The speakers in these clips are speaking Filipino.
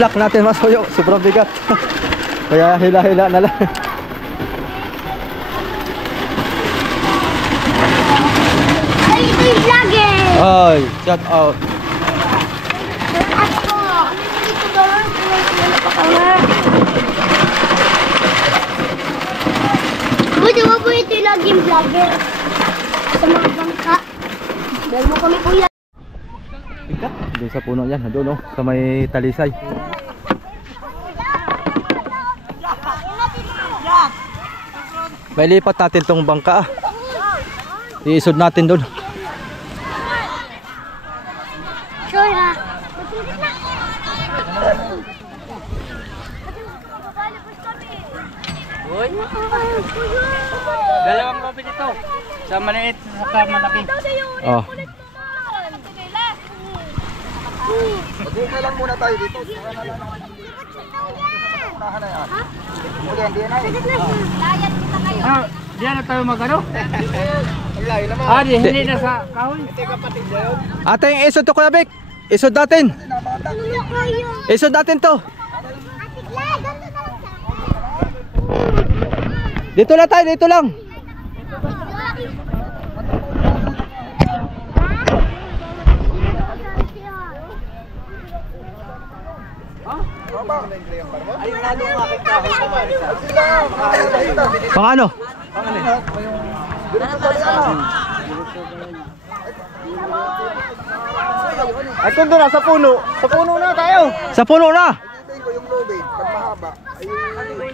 block natin masuyo, sobrang bigat. Kaya hila-hila na lang. Ay, ito yung vlogger! Ay, shout out. Ako! Ito doon, pinapakawa. Buti mo po ito yung laging vlogger. Sa mga bangka. Dahil mo kami kuya. Bigat. Doon sa puno yan, doon sa may talisay. May lipat natin tong bangka. Iisod natin doon. Sure ha? Uy. Dalawang lobe dito. Sa maliit sa malaki. Oh. Mag-uukay lang muna tayo dito. Unahan na yan. Muli, hindi na eh. Layat kita kayo. Ah, diyan na tayo magano? Ang layo naman. Ah, hindi na sa kahoy. Hindi kapatid niya yun. Ate, isod to Kuya Vic. Isod natin. Tulog kayo. Isod natin to. Dito lang tayo, dito lang. Ay, nalo ang aking kahoy sa Marisa. Pang ano? Ay, kung doon na, sa puno. Sa puno na tayo. Sa puno na. Ito yung lobe, pag mahaba.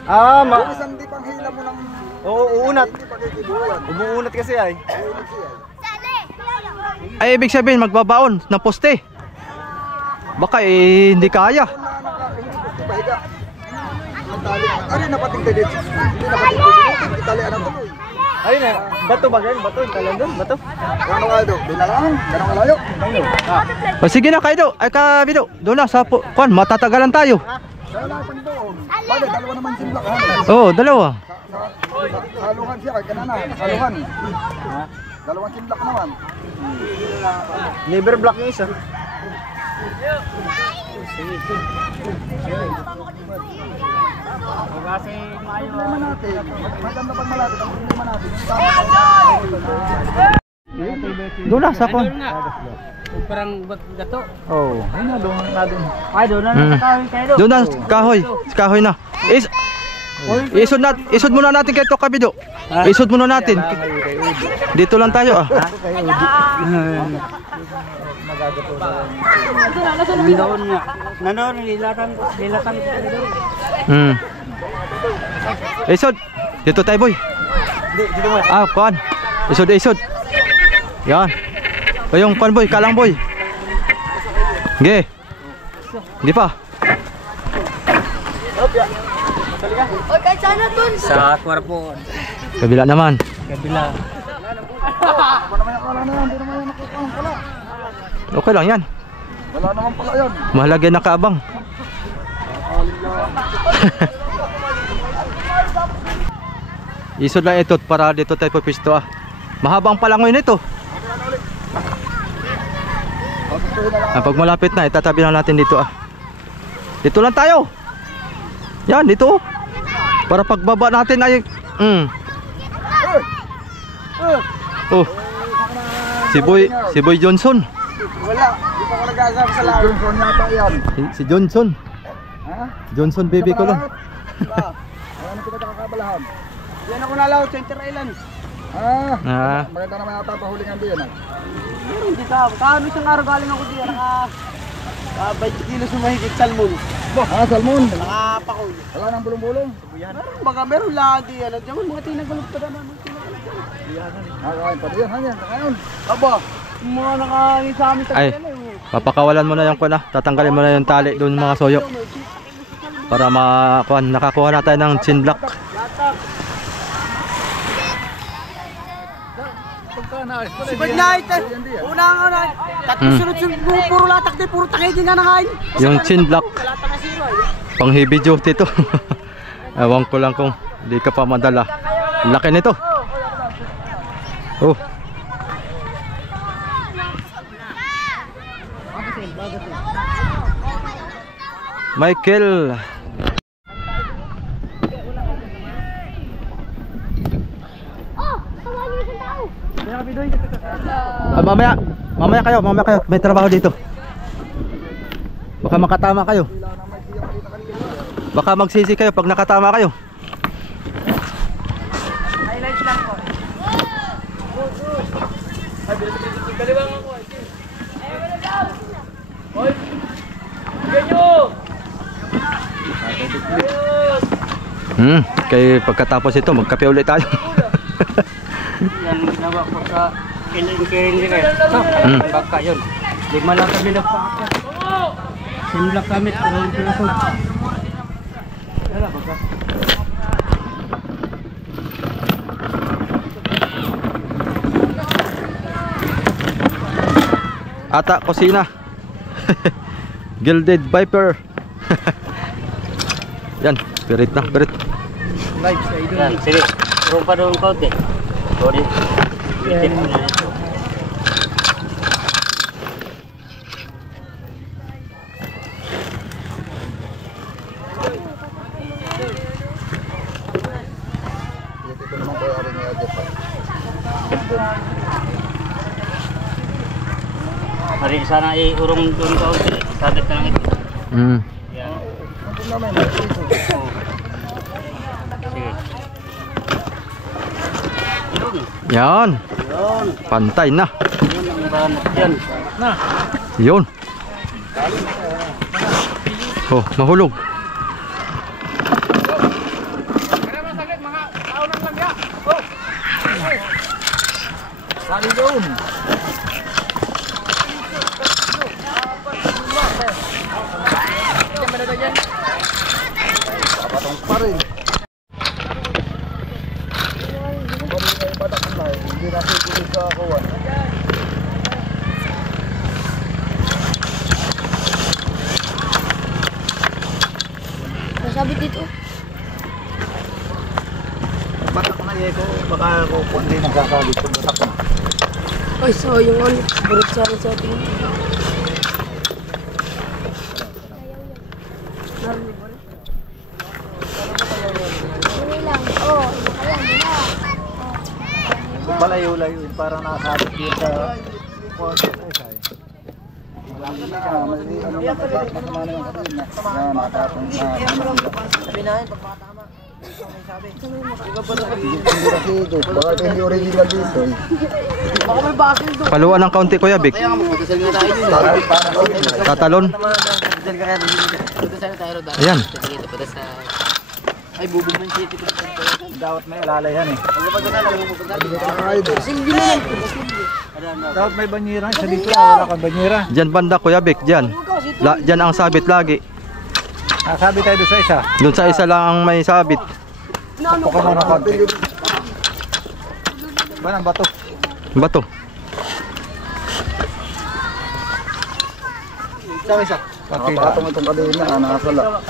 Ah, Isang di pang hila mo ng... Oo, uunat. Hindi pagkikibuhan. Umuunat kasi ay. Uunat siya. Ay, ibig sabihin magbabaon ng poste. Baka hindi kaya. Hindi gusto ba, higa. Ang tali. Ano yung napatingtay dito? Hindi napatingtay. Italian ang tuloy. Ayun na, bato ba ganyan? Bato, talang doon, bato. Ano kayo doon? Doon na lang. Ganang kalayo. O sige na kayo, ay kabido. Doon na sa kuan, matatagalan tayo. Wala pang doon. Bakit? Dalawa naman simplak. Oo, dalawa. Haluhan siya. Kaya na. Haluhan. Dalawang simplak naman. Never block yung isa. Kasi maayo. Problema natin. Maganda pag malapit. Ang problema natin. Doon na sa kuan. Parang gato. Oo. Ay na doon, na doon. Ay, doon na sa kahoy kayo. Doon na, kahoy. Kahoy na. Isod muna natin kay to kabido. Isod muna natin. Dito lang tayo ah. Nandoon nga. Nandoon, nilatan ko doon. Isod. Dito tayo boy. Dito mo. Ah, kuan. Isod. Yan. O yung kuan boy, kalang boy. Ge. Hindi pa. O, kahit sana dun. Sa kwarpo. Kabila naman. Kabila. Wala na yan. Hindi naman yan nakukang pala. Okay lang yan. Wala naman pala yan. Mahalaga nakaabang. Isod lang ito para dito tayo papisto ah. Mahabang palangoy nito. Pag malapit na, itatabi lang natin dito ah. Dito lang tayo. Yan, dito. Para pagbaba natin ay Oh. Si Boy Johnson. Wala. Di pa ko nagkasama sa lahat. Johnson yata yan. Si Johnson. Ha? Johnson baby ko lang. Wala. Ano kita kakabalahan? Yan ako nalaw, Center Island. Maganda naman yata pahulingan din yan. Hindi ka. Kaano isang araw galing ako diyan. 20 kilos na mahigit salmon. Salmon. Nakapakoy. Wala nang bulong-bulong. Baka meron lang diyan. Diyan mga tinagalog pa naman. Kain pa diyan. Hanyan. Ngayon. Aba, mga nakangin sa amin Ay, papakawalan mo na yung kuan ah. Tatanggalin mo na yung tali doon mga soyo. Para nakakuha na tayo ng chin block. Sipag na ito. Una nga na. Tatlo sunod-sunod. Puro latak din. Puro takay din nga nangain. Yung chin block. Pang heavy duty to. Ewan ko lang kung hindi ka pa madala. Laki nito. Oh. Michael. Oh, tawa niyo isang tao. Mamaya kayo, may trabaho dito. Baka makatama kayo. Baka magsisi kayo pag nakatama kayo. Highlights lang po. Kaya pagkatapos ito, magkape ulit tayo. Yan ginawa ko sa kiling kayo. Baka yun. Di man lang kami nagpaka. Simlak kami. Wala baka. Ata, kusina. Gilded Viper. Yan, pirit na, pirit. Live sa idol. Yan, sige. Turun pa doon konti. Sorry. Itin mo na ito. Ito naman po yung aring adjust. Hari sana iurong doon kaunti. Sabit na lang ito. Yan. Oh. Sige. Yun. Yan, Yun. pantay na. Yun ang banat yan. Na. Yun. Oh, mahulog. Sali doon. Kapatong pa rin. Hindi na sikulit sa kawan. Masabit dito. Batak na ko, baka ako hindi nagkakalit kung batak na. Ay, sayang ano. Burot sa akin sa ating. Dali lang. Oh, ayan, Kung palayo-layo, parang nakasabit yun sa kwarto ko siya. Hindi original dito. Paluan ng kaunti, Kuya Vic. Tatalon. Ayan. Ay, bubong ng city. Dapat may alalayan eh. Dapat may banyera. Isa dito wala kang banyera. Diyan banda, Kuya Vic, diyan. Diyan ang sabit lagi. Sabi tayo doon sa isa. Doon sa isa lang ang may sabit. Puka mo na konti. Ba ng bato? Bato. Isa. Nakapatong itong kanina, nakasala.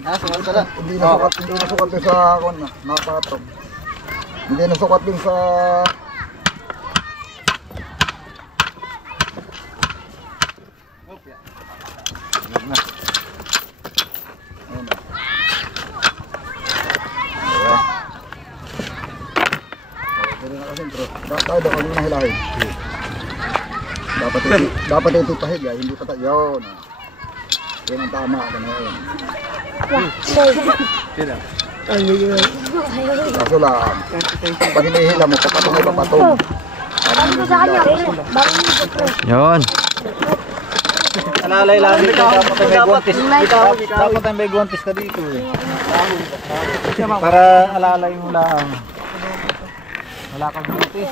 Nakasala. Hindi nasukat din sa kon na, nakapatong. Hindi nasukat din sa tayo daw kanina hilahin. Dapat ito pahiga, hindi pa tayo. Yun. Yan ang tama. Ganun. Kaso lang, pag hinihila mo, papatong ay papatong. Sabi ko sa kanya, bakit nito pre? Yun. Alalay lang dito, dapat ay may guwantes. Dapat ay may guwantes ka dito eh. Para alalay mo lang. Wala kang guwantes.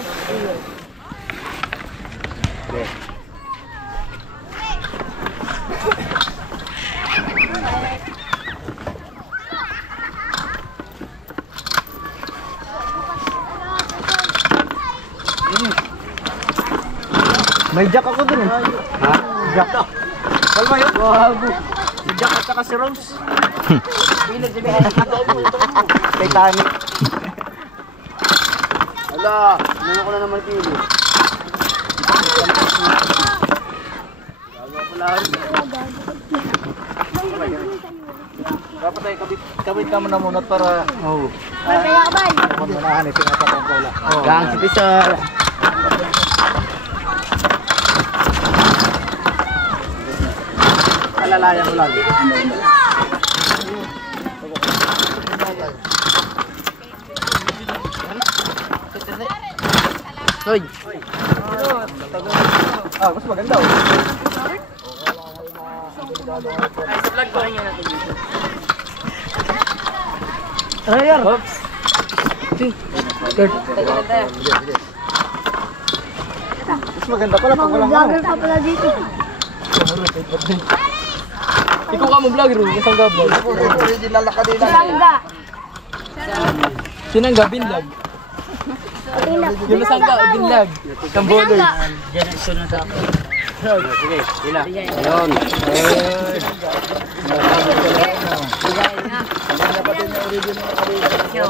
May jack ako dun eh. Ha? Jack. Kalma yun? Wago. Si Jack at saka si Rose. Titanic. Ala, ano ko na naman pili. Dapat ay kabit ka muna muna para Magkayabal. manahan pinapatang ko lang. Gang si Pisol. Alalayan mo lang. Hoy. Mas maganda oh. Ano yan? Oops. Mas maganda pala pag walang Vlogger ka pala dito. Ikaw ka mo vlogger, isang vlog. original na kanina. Sangga. Sinangga binlag. Yung masangga binlag. Kamboler. Diyan ang sunod ako. Sige, sila. Ayun. Kaya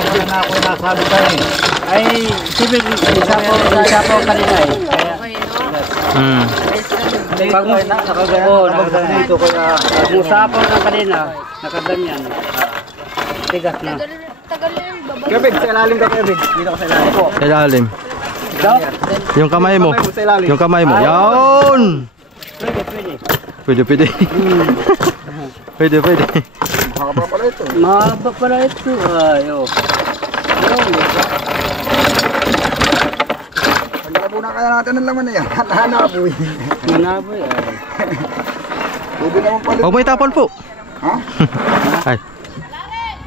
wala na ako nasabi tayo eh. Ay, sibig, isa po kanina eh. Hmm. Pag mo nakagaya dito kaya usapan ng kanina, nakaganyan. Tigas na. Tagal na yung babay. Kevin, sa ilalim ka Kevin. Dito ka sa ilalim po. Sa ilalim. Yung kamay mo. Sa ilalim. Yung kamay mo. Yawn! Pwede. Pwede. Pwede. Makakaba pala ito. Mahaba pala ito. Ayo. Pagkakabuna kaya natin ang laman na yan. Hanaboy. Manaboy ay. Pwede naman pala. Huwag mo itapon po. Ha? Ay.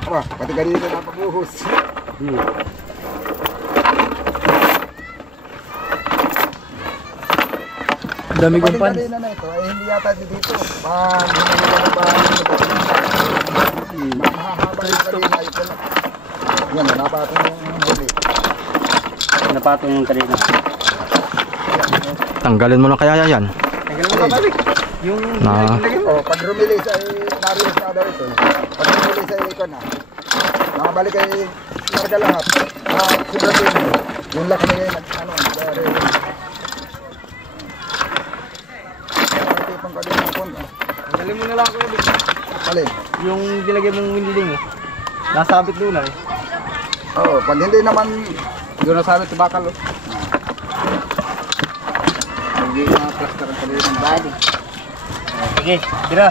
Aba, pati kanina na pabuhos. Dami Pati kanina na ito, ay hindi yata dito. Pag hinahila na ba? Mahahaba yung kanina. Ito na. Yan, napatong yung huli. Napatong yung kanina. Tanggalin mo na kaya yan. Tanggalin mo babalik. Yung Na. oh, pag rumilis ay narilis na daw ito. Pag rumilis ay ito na. Nakabalik ay larga lahat. Sudatin mo. Yung laki na yun, ano, tipang ka din ng punta. Galing mo na lang ako. Alin? Yung dilagay mong windiling eh. Nasabit doon eh. Oo, pag hindi naman, Doon nasabit sa bakal. hindi na plaster ang kaliit ng body. Sige, tira.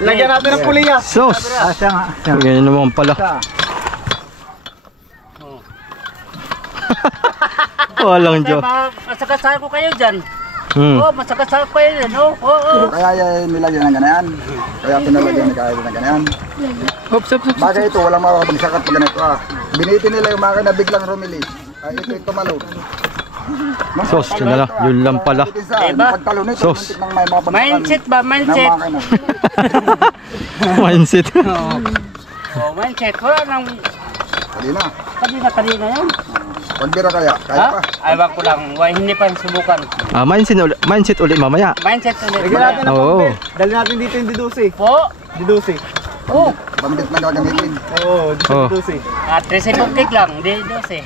Lagyan natin ng puliya. Sus! Siya nga. Ganyan naman pala. Walang Diyos. Masakasal ko kayo dyan. Hmm. Oh, masakasal ko kayo dyan. Oh. Kaya nilagyan ng ganyan. Kaya pinalagyan ni kaya ng ganyan. Hops. Bagay ito, walang mapapagsakat pag ganito Biniti nila yung makina biglang rumilis. Ay, ito yung tumalo. Sus, yun na lang. Yun lang pala. Diba? Pagtalo nito, Sus. muntik nang may mapagsakan Mindset ba? ng Mindset. makina. Mindset. Oh, mindset. Wala nang kanina yan. Pagbira kaya Ha? pa. Ay, wag ko lang. Hindi pa subukan. Mindset ulit mamaya. Mindset ulit. Oo. Dali natin dito yung D12. Po? D12. Oh. Pambit na gagamitin. Oo, Oh. D12. At 13 cake lang, D12.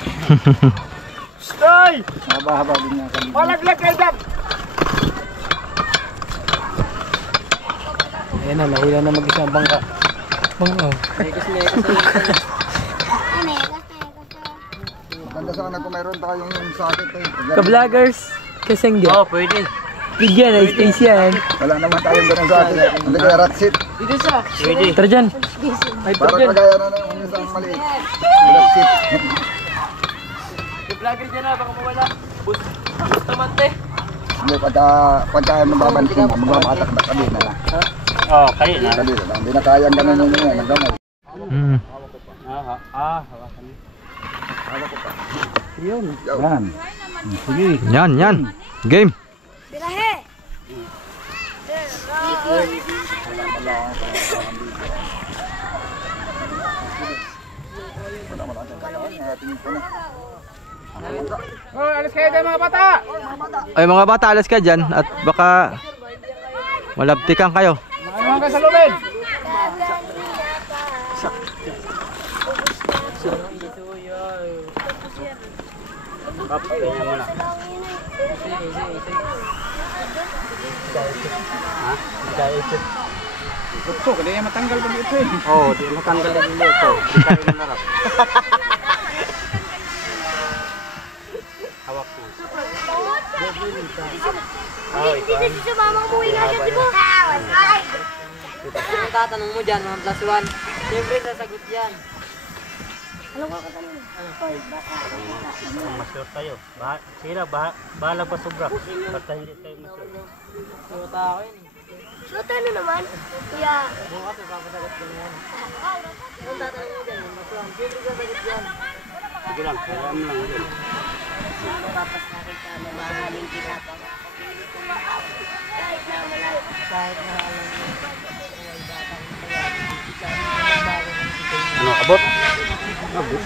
Stay! Haba-haba din niya kanina. Malaglag kayo dyan! Ayan na, nahila na mag-isang bangka. Bangka. Ganda sana kung mayroon tayong yung sakit eh. Ka-vloggers, kasengge. Oo, pwede. Bigyan, ay space yan. Wala naman tayong ganun sakit. Hindi kaya ratsit. Pwede. Tara dyan. Para kagaya na ng isang maliit. Ratsit. Vlogger dyan na, baka mawala. Bus naman te. Hindi, pagka magbabansin mo, magbabatak na kami na. Oo, kayo na. Kali na. Hindi na kaya ang ganun yun yan. Ang gamay. Hmm. Hawakan niyo. Yun. Yan. Sige. Yan. Game. Birahe. Oh, alis kayo dyan mga bata! Ay mga bata, alas ka dyan at baka malabtikan kayo. Ano ka sa lubid? Gusto, kaya matanggal pa dito eh. Oo, di matanggal din dito. Di tayo nanarap. Hawak mo. Dito si mama umuwi nga siya, di ba? Ang tatanong mo dyan, mga plus 1. Siyempre, sasagot yan. Alam ko katanong. Masyor tayo. Sige na, bahala pa sobra. Basta hindi tayo masyor. Mga tao yun eh. So, ano naman? Kuya. Bukas, ipapasagot ko na yan. Ang tatanong mo dyan, mga plus 1. Siyempre, sasagot yan. Sige lang, kaya mo lang yun. Kahit na alam mo. Ano, abot? Abot?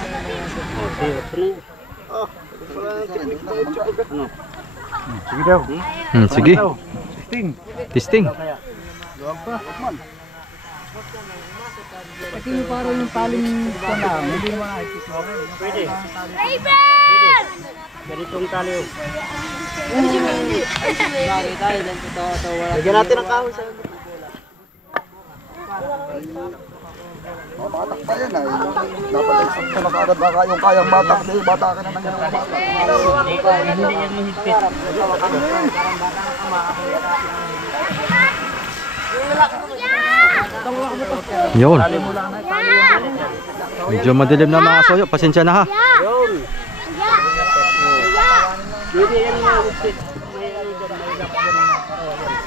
Oh, sige, ito na yun. Ano? Sige daw. Sige. Testing. Testing. Luwag pa. Kasi parang yung taling ko na, hindi mo nakikita. Pwede. Raven! Ganitong tali yun. Bagay tayo dyan, totoo. Lagyan natin ang kahoy sa Batak pa yan ay. Dapat ay sakta na kaagad baka yung kayang batak. Di bata ka na ng ganang batak. Hindi yan mahigpit. Yun. Medyo madilim na mga soyo. Pasensya na ha. Yun. Hindi yan mahigpit.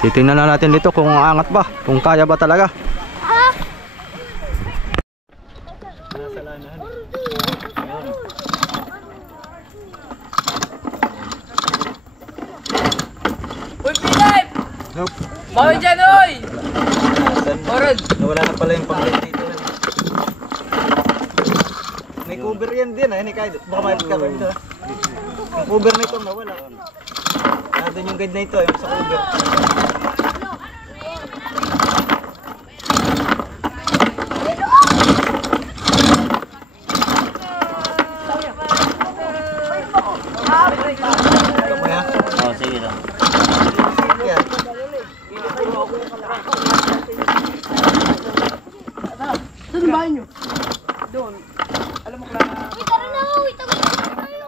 Titingnan na natin dito kung aangat ba. Kung kaya ba talaga. Uy, Pilip! Bawi dyan, oy! Orod! Nawala na pala yung panglit dito. May cover yan din ah. Hindi kahit baka may cover dito. Yung cover na ito nawala. Nandun yung guide na ito yung sa cover. Oh, sige lang. Yan. Saan ba nyo? Doon. Alam mo kailangan na... Uy, tara na! Uy, tagal na tayo!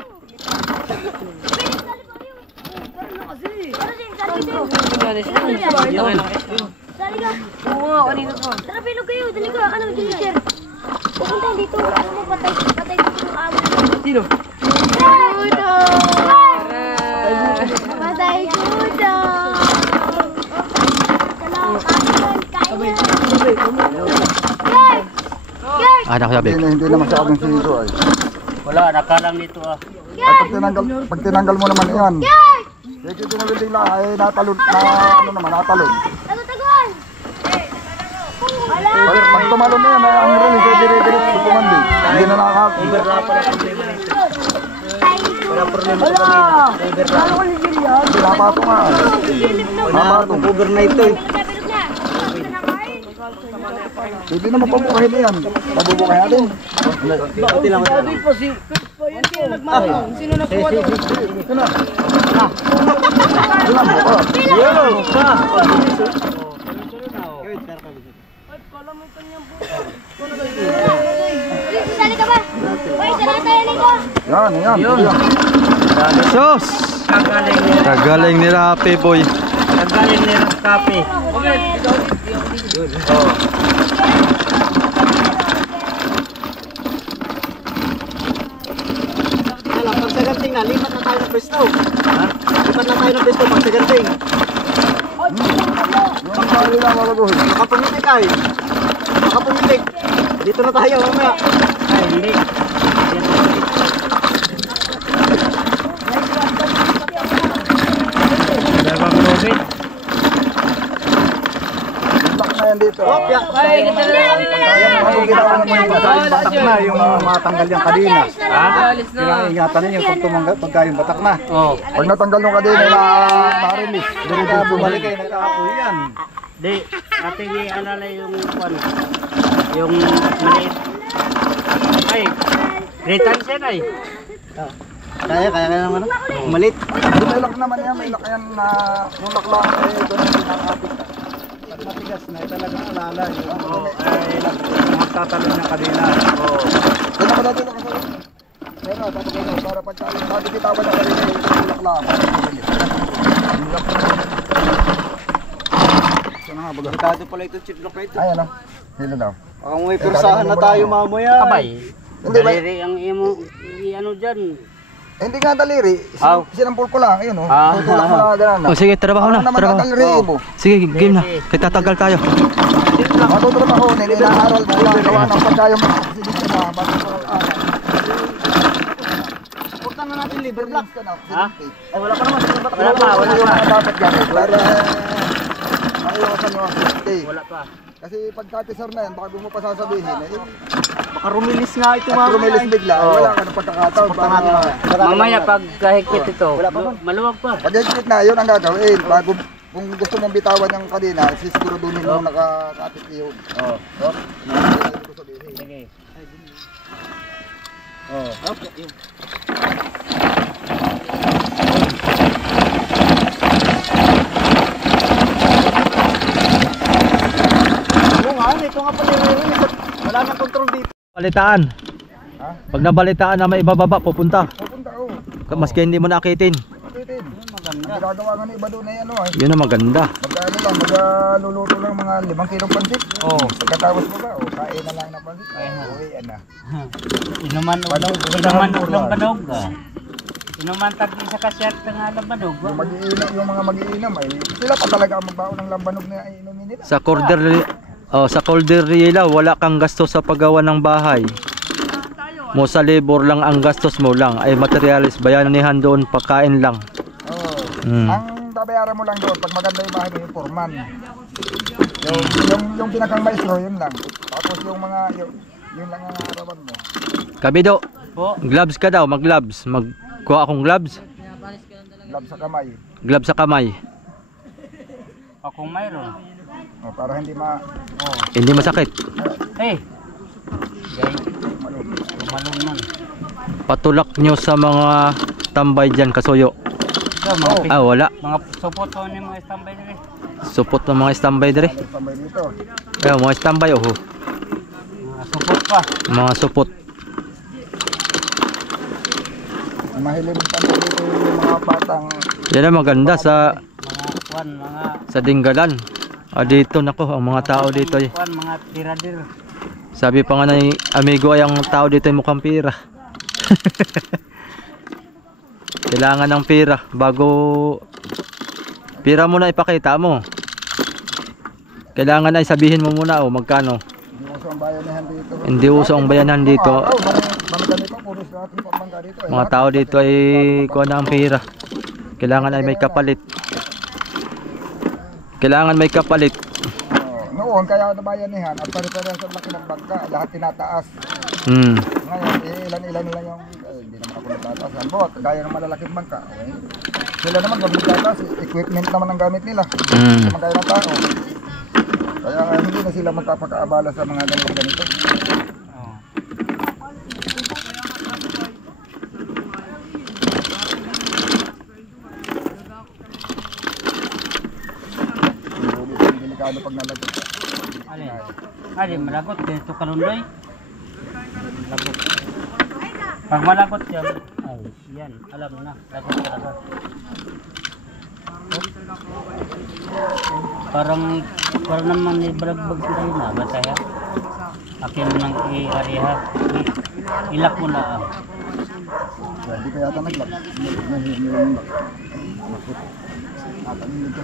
Sali ka! Oo nga, kanina pa. Tara, bilog kayo! Dali ka! Ano, Ginger? Pupunta dito! Ano mo, patay dito yung amo. Sino? Kudo! Patay kudo! Kain na! Ah, nakasabi. Hindi na masyadong siro ay. Wala, nakalang dito ah. Pag tinanggal mo naman yan. Medyo tinanggal din lang ay natalon na ano naman natalon. Tago-taguan! Wala! Pag tumalon na yan ay ang release ay dire-diretso sa kumandi. Hindi na nakaka-cover. Wala problema sa kanina. Hindi napato nga. Napato. Cover na ito eh. Bilog na! Hindi naman pabukahin na yan. Pabubukahin natin. Ito lang ito. Sino nagkuha doon? Ito na. Ito na buka. Yo! Pa! Sali ka ba? Uy, sali tayo nito! Yan, yan. Sus! Kagaling nila. Kagaling ni Rapi boy. Kagaling nila kape. Alam, pag saganting na, lipat na tayo ng pwesto. Ha? Lipat na tayo ng pwesto pag saganting. Yung tali na malaguhin. Makapumitik ay. Makapumitik. Dito na tayo mamaya. Ay, hindi. Dalawang lubid. Lipat na yan dito. Ay, ganda na lang. Anong ginawa naman yung batak na, yung matanggal yung kadina. Ha? Alis na. Ingatan ninyo pagka yung batak na. Oo. Pag natanggal yung kadina na-release, diretso bumalik kayo nagkakapoy yan. Di, ating i-alala yung kwan. Yung maliit. Ay, 3 times yan ay. Kaya naman ano? Malit. May lock naman yan, may lock yan na yung lock lang eh, doon ang pinakapit. Pag matigas na, talagang alala. Ay, magtatalon ng kadena. Oo. Doon ako natin ako sa yan o, tapos kayo, para pagkain, matikitawan na kadena yung lock lang. Yung lock lang. Saan nga baga? Butado pala ito, chip lock na ito. Ay ano? Sino daw? Baka may persahan na tayo mamaya. Kabay. Hindi ba? Daliri ang imo, ano dyan. Hindi nga daliri. Aw. Sinampol ko lang, ayun o. Ah. Tutulak mo lang ganun na. Oh, sige, trabaho na. Ano naman Trabaho. daliri mo? Sige, game na. Kaya tatagal tayo. Matutulog ako, nilaaral mo lang. Gawa ng pagkayo mo. Sige na, bago ko Purtan na natin liver block. Ha? Ay, wala pa naman. Wala pa. Yung mga dapat gawin. Para maiwasan yung safety. Wala pa. Kasi pagka-teaser na yan, baka mo pa sasabihin. Baka rumilis nga ito At mamaya. rumilis bigla, wala ka ng pagkakataon. Mamaya pag kahigpit ito, maluwag pa. Pag-exit na, yun ang gagawin. Bago, kung gusto mong bitawan yung kadena, sisiguraduhin mo nakakapit yun. Oo. Sige. Okay. Ito nga pala yung wala nang control dito. Balitaan. Ha? Pag nabalitaan na may ibababa, pupunta. Pupunta, oh. Maski hindi mo nakitin. Pupuntin. Maganda. Ginagawa nga ng iba doon ay ano ay. Yun ang maganda. Mag-ano lang, magluluto lang mga 5 kilong pansit. Oo. Pagkatapos mo ba, kain na lang ng pansit. Uwian na. Inuman ulang badog. Inuman tag isa ka shirt nga labadog. Yung mga mag-iinam ay sila pa talaga ang magbaon ng lambanog na inumin nila. Sa Cordillera, wala kang gastos sa paggawa ng bahay. Mo sa labor lang ang gastos mo lang ay materialis, bayanihan doon, pagkain lang. Oo. Mm. Ang babayaran mo lang doon pag maganda yung bahay yung foreman. Yung pinakang maestro yun lang. Tapos yung mga yun lang ang harapan mo. Kabido, Po. gloves ka daw, mag-gloves. Magkuha akong gloves. Glove sa kamay. Gloves sa kamay. Akong mayroon. Para hindi Hindi masakit. Eh. Gay. Tumalon man. Patulak nyo sa mga tambay dyan, kasuyo. So, mga Ah, wala. mga support to ni mga standby diri. Supot ng mga standby dere. tambay dito. Ayaw, mga standby, oh. Mga support pa. Mga supot. Mahilim pa dito yung mga batang Yan ang maganda sa Mga Dinggalan. Dito nako, ang mga tao dito ay. mga tiradir. Sabi pa nga ng amigo ay ang tao dito ay mukhang pira. Kailangan ng pira bago pira mo na ipakita mo. Kailangan ay sabihin mo muna magkano. hindi uso ang bayanihan dito. Hindi uso ang bayanan dito. Mga tao dito ay kuha na ang pira. Kailangan ay may kapalit. Kailangan may kapalit. Noon kaya nabayanihan at pare-parehas sa laki ng bangka, lahat tinataas. Ngayon, ilan-ilan lang yung hindi naman ako nagtataas. Halimbawa, kagaya ng malalaking bangka. Okay? Sila naman magtataas, equipment naman ang gamit nila. Hindi naman kaya ng tao. Kaya hindi na sila magkapakaabala sa mga ganito-ganito. Delikado pag nalagot. Alin, malagot dito kanundoy. Malagot. Pag malagot yan, ay yan, alam na, lagot talaga. Parang naman ibalagbag sila yun na, bataya. Akin mo nang i-ariha, ilak mo na. Hindi kaya ata naglag.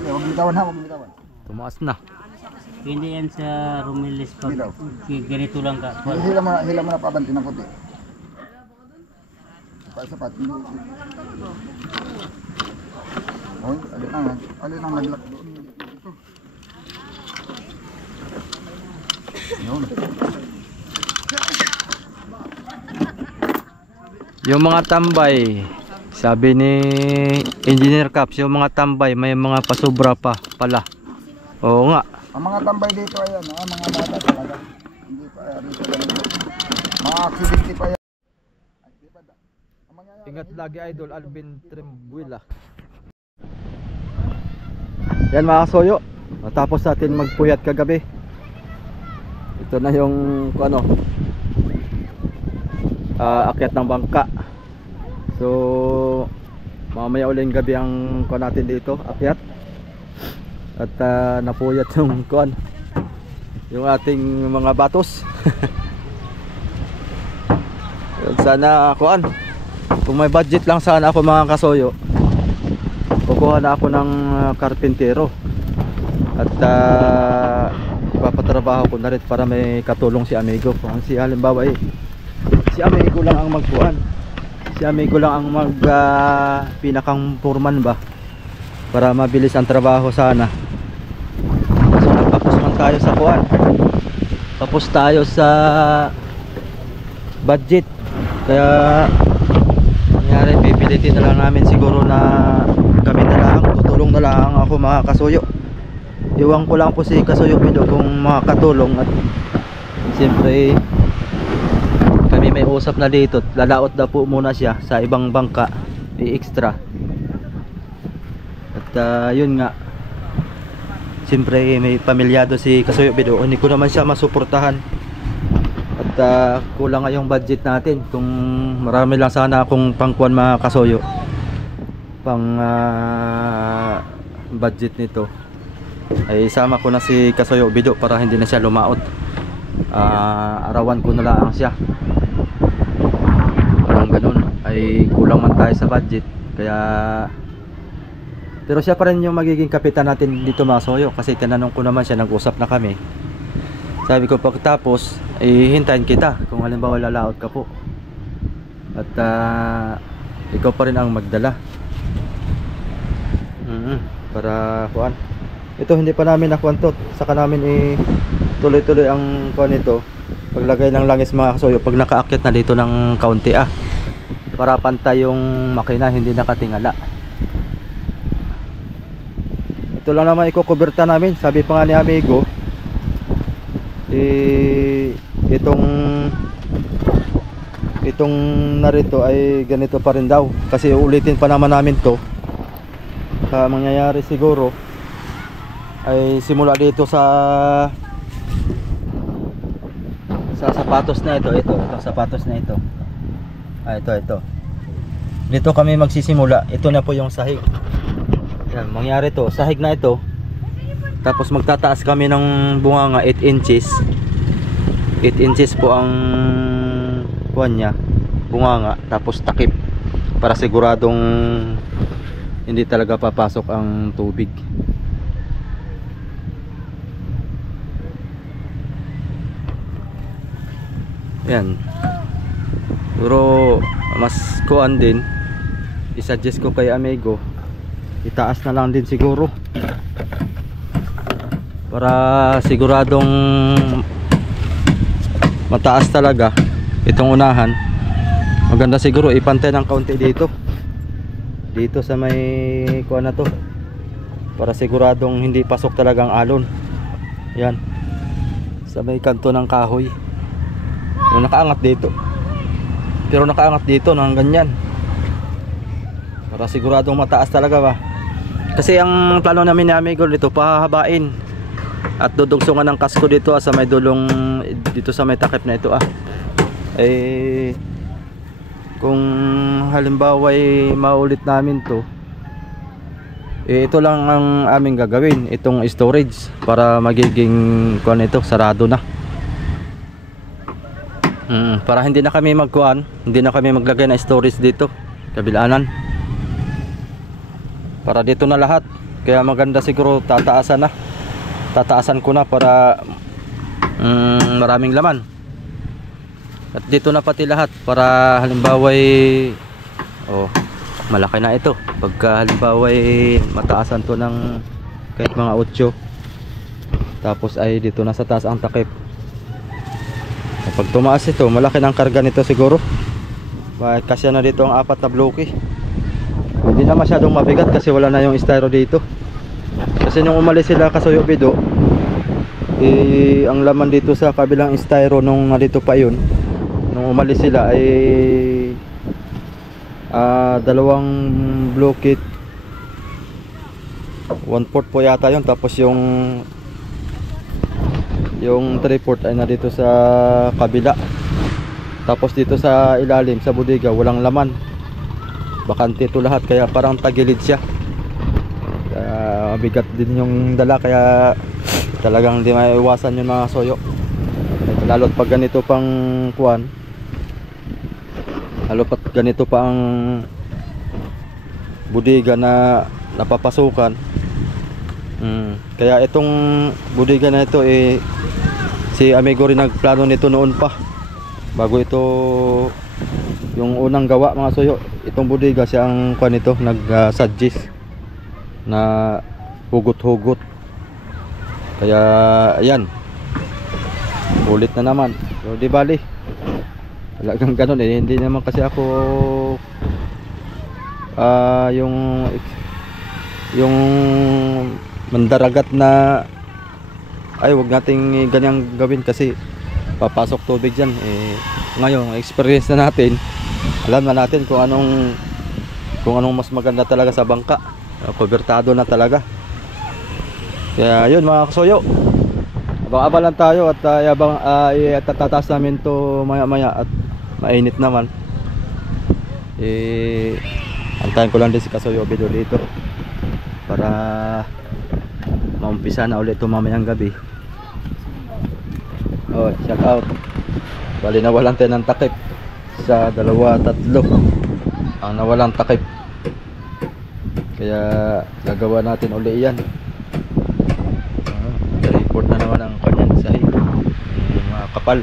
Huwag bitawan ha, huwag bitawan. Tumaas na. Hindi yan sa Rumilis pag ganito lang ka. Hila mo na pabanti ng puti. Sapat. Oy, alin ang naglag doon. Yun. Yung mga tambay, sabi ni Engineer Caps, yung mga tambay may mga pasobra pa pala. Oo nga. Ang mga tambay dito ay ano, mga bata talaga. Hindi pa dito ganito. Mga accidente pa yan. Ingat lagi idol, Alvin Trimbuila. Yan mga kasoyo, matapos natin magpuyat kagabi, ito na yung akyat ng bangka. So mamaya uling gabi ang natin dito, akyat. At napuyat yung yung ating mga batos. Sana kung may budget lang sana ako mga kasoyo, kukuha na ako ng karpintero at ipapatrabaho ko na rin para may katulong si amigo. Kung halimbawa si amigo lang ang magkuhan, si amigo lang ang pinakang foreman ba, para mabilis ang trabaho sana. So nagtapos man tayo sa tapos tayo sa budget, kaya nangyari pipilitin na lang namin siguro na kami na lang, tutulong na lang ako mga kasuyo. Iwan ko lang po si Kasuyo Pido kung makakatulong, at siyempre kami may usap na dito, lalaot na po muna siya sa ibang bangka, i-extra. At yun nga, siyempre may pamilyado si Kasuyo Pido, hindi ko naman siya masuportahan. At kulang nga yung budget natin. Kung marami lang sana akong pangkuan mga kasuyo, pang budget nito, ay isama ko na si Kasuyo Bido para hindi na siya lumaot. Arawan ko na lang siya. Parang ganun, ay kulang man tayo sa budget. Kaya pero siya pa rin yung magiging kapitan natin dito mga kasuyo, kasi tinanong ko naman siya, nag-usap na kami. Sabi ko pagkatapos hintayin kita kung halimbawa lalaot ka po, at ikaw pa rin ang magdala. Para kuan ito, hindi pa namin nakuan to, saka namin tuloy-tuloy ang kuan ito, paglagay ng langis mga kasuyo, pag nakaakyat na dito ng kaunti para pantay yung makina, hindi nakatingala. Ito lang naman ikukuberta namin. Sabi pa nga ni amigo, itong narito ay ganito pa rin daw, kasi ulitin pa naman namin to. Mangyayari siguro ay simula dito sa sapatos na ito sapatos na ito, ito dito kami magsisimula. Ito na po yung sahig. Yan, mangyari to, sahig na ito, tapos magtataas kami ng bunganga 8 inches. 8 inches po ang buwan niya, bunganga, tapos takip, para siguradong hindi talaga papasok ang tubig. Yan, pero mas kuan din, i-suggest ko kay amigo, itaas na lang din siguro, para siguradong mataas talaga itong unahan. Maganda siguro ipantay ng kaunti dito sa may kuan na to, para siguradong hindi pasok talagang alon. Yan, sa may kanto ng kahoy, nakaangat dito, pero nakaangat dito ng ganyan, para siguradong mataas talaga ba. Kasi ang plano namin ni amigo dito, pahahabain at dudugsungan ng kasko dito sa may dulong, dito sa may takip na ito kung halimbawa maulit namin to, ito lang ang aming gagawin, itong storage, para magiging kuan ito, sarado na. Para hindi na kami magkuan, hindi na kami maglagay na storage dito kabilanan, para dito na lahat. Kaya maganda siguro tataasan ko na para maraming laman, at dito na pati lahat, para halimbawa malaki na ito. Pagka halimbawa mataasan to ng kahit mga 8, tapos ay dito na sa taas ang takip. Pag tumaas ito, malaki ng karga nito siguro, kasya na dito ang 4 na bloke. Hindi na masyadong mabigat kasi wala na yung styro dito. Kasi nung umalis sila Kasuyo Bido, ang laman dito sa kabilang styro nung nandito pa yun, nung umalis sila ay Dalawang blue kit, 1/4 po yata yun. Tapos yung 3/4 ay na dito sa kabila. Tapos dito sa ilalim sa bodega walang laman, bakante ito lahat, kaya parang tagilid siya. Mabigat din yung dala, kaya talagang di maiwasan yung mga soyo. Lalo't pag ganito pang kuwan, lalo pat ganito pa ang bodega na napapasukan. Kaya itong bodega na ito si amigo rin nagplano nito noon pa, bago ito yung unang gawa mga soyo. Itong bodega siya ang kuwan nito, nag-suggest na hugot-hugot. Kaya ayan, ulit na naman. So di bali, talagang ganun hindi naman kasi ako yung mandaragat na ay wag nating ganyang gawin kasi papasok tubig dyan. Ngayon experience na natin, alam na natin kung anong mas maganda talaga sa bangka. Kubertado na talaga. Kaya yun mga kasoyo, abang-abang lang tayo at tatatas namin to maya maya at mainit naman. Antayin ko lang din si Kasoyo video dito para maumpisa na ulit ito mamayang gabi. Shout out. Bali nawalan tayo ng takip sa 2, 3 ang nawalang takip, kaya gagawa natin uli yan. Report na naman ang kanyang sahig, mga kapal.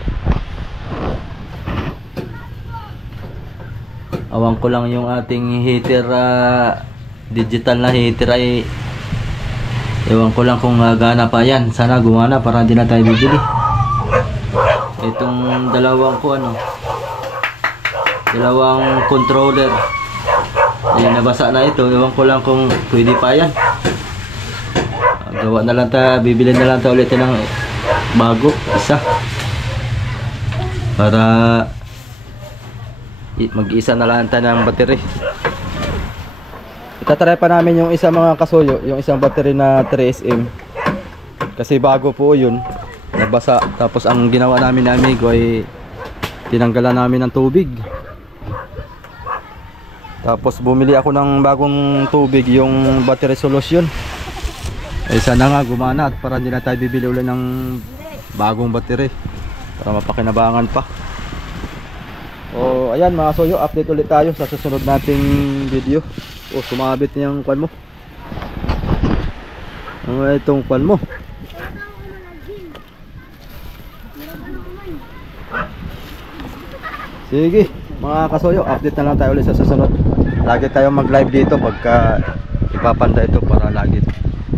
Awang ko lang yung ating heater, digital na heater ay ewan ko lang kung gana pa yan. Sana gumana para hindi na tayo bibili. Itong dalawang controller ay nabasa na ito. Ewan ko lang kung pwede pa yan. Gawa na lang tayo, bibili na lang tayo ulit ng bago isa para mag-isa na lang tayo ng battery. Itatry pa namin yung isa mga kasoyo, yung isang battery na 3SM kasi bago po yun, nabasa. Tapos ang ginawa namin na amigo ay tinanggalan namin ng tubig. Tapos bumili ako ng bagong tubig, yung battery solution. Sana nga gumana at para hindi na tayo bibili ulit ng bagong battery para mapakinabangan pa. Ayan mga soyo, update ulit tayo sa susunod nating video. Sumabit na yung kwan mo. Itong kwan mo. Sige mga kasoyo, update na lang tayo ulit sa susunod. Lagi tayong mag live dito pagka ipapanda ito para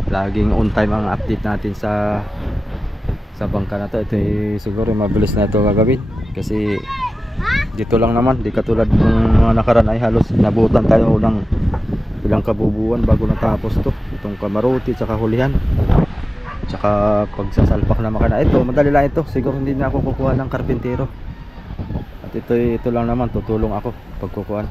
laging on time ang update natin sa bangka na to. Ito siguro mabilis na ito gagawin kasi dito lang naman, di katulad ng mga nakaraan ay halos nabutan tayo ng ilang kabubuan bago natapos to. Itong kamaruti tsaka hulihan tsaka pagsasalpak na makina. Ito madali lang ito, siguro hindi na ako kukuha ng karpintero. At ito lang naman, tutulong ako pagkukuhan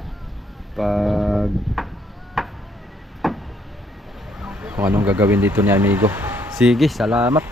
kung anong gagawin dito ni amigo. Sige, salamat.